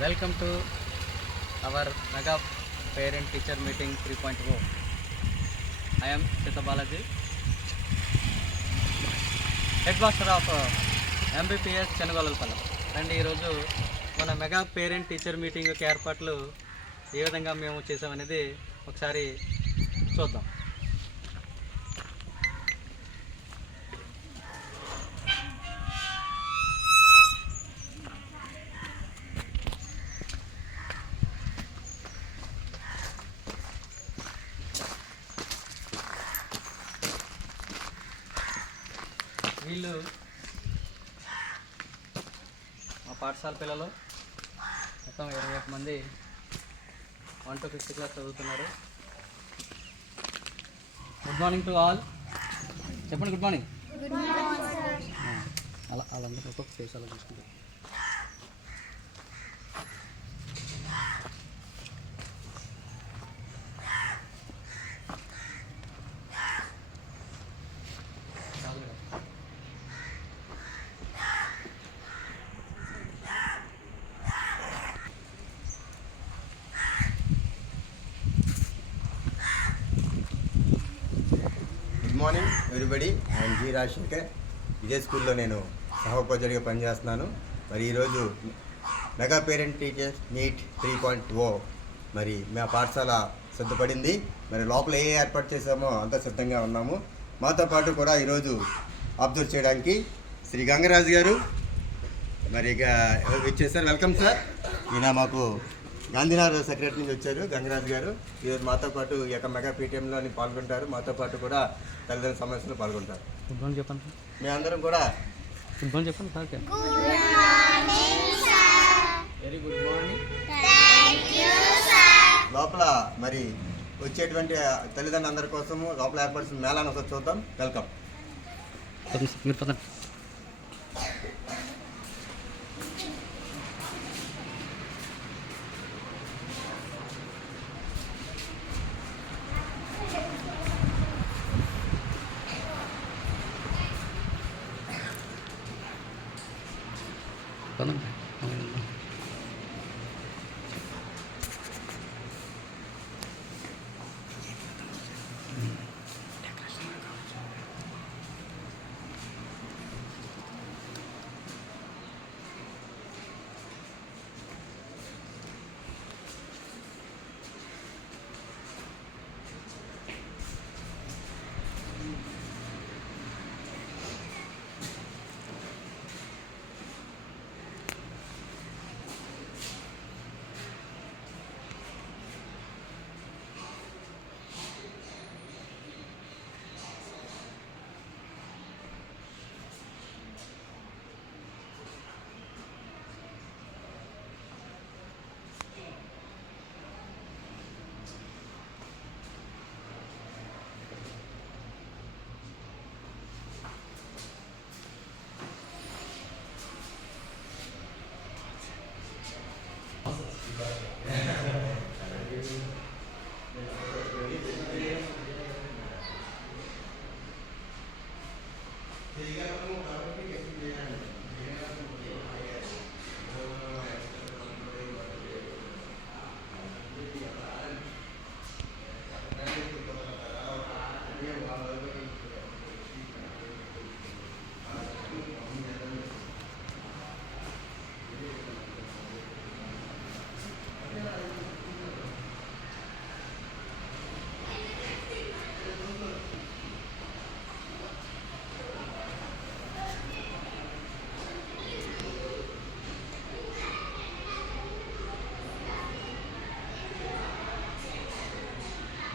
Welcome to our Mega Parent Teacher Meeting 3.0. I am Sita Balaji, Headmaster of MBPS Chenugalalpalli. And ఈరోజు మన mega parent teacher meeting యొక్క ఏర్పాట్లు ఏ విధంగా మేము చేసామనేది ఒకసారి చూద్దాం. వీళ్ళు మా పాఠశాల పిల్లలు మొత్తం 21 మంది 1 to 5th క్లాస్ చదువుతున్నారు. Good morning to all. చెప్పండి గుడ్ మార్నింగ్. అలా వాళ్ళందరూ ఒక్కొక్క ఫేస్ అలా చూసుకుంటారు. Good morning everybody. I'm G Rajasekhar. ఇదే స్కూల్లో నేను సహోపాధ్యాయుడిగా పనిచేస్తున్నాను. మరి ఈరోజు మెగా పేరెంట్ టీచర్స్ మీట్ 3.0 మరి మా పాఠశాల సిద్ధపడింది. మరి లోపల ఏ ఏర్పాటు చేసామో అంతా సిద్ధంగా ఉన్నాము. మాతో పాటు కూడా ఈరోజు అబ్జర్వ్ చేయడానికి శ్రీ గంగరాజు గారు మరి ఇక వచ్చేసారు. Welcome sir. ఈయన మాకు గాంధీనగర్ సెక్రటరీ నుంచి వచ్చారు గంగరాజు గారు. ఈరోజు మాతో పాటు ఈ యొక్క మెగా పీటీఎంలో పాల్గొంటారు. మాతో పాటు కూడా తల్లిదండ్రుల సమస్యలు పాల్గొంటారు. గుడ్ మార్నింగ్ చెప్పండి. మేమందరం కూడా గుడ్ మార్నింగ్ చెప్పండి సార్. Very good morning. లోపల మరి వచ్చేటువంటి తల్లిదండ్రులు అందరి కోసము లోపల ఏర్పడుతున్న మేళాన్ని ఒకసారి చూద్దాం. వెల్కమ్. మీరు పదండి. పదండి.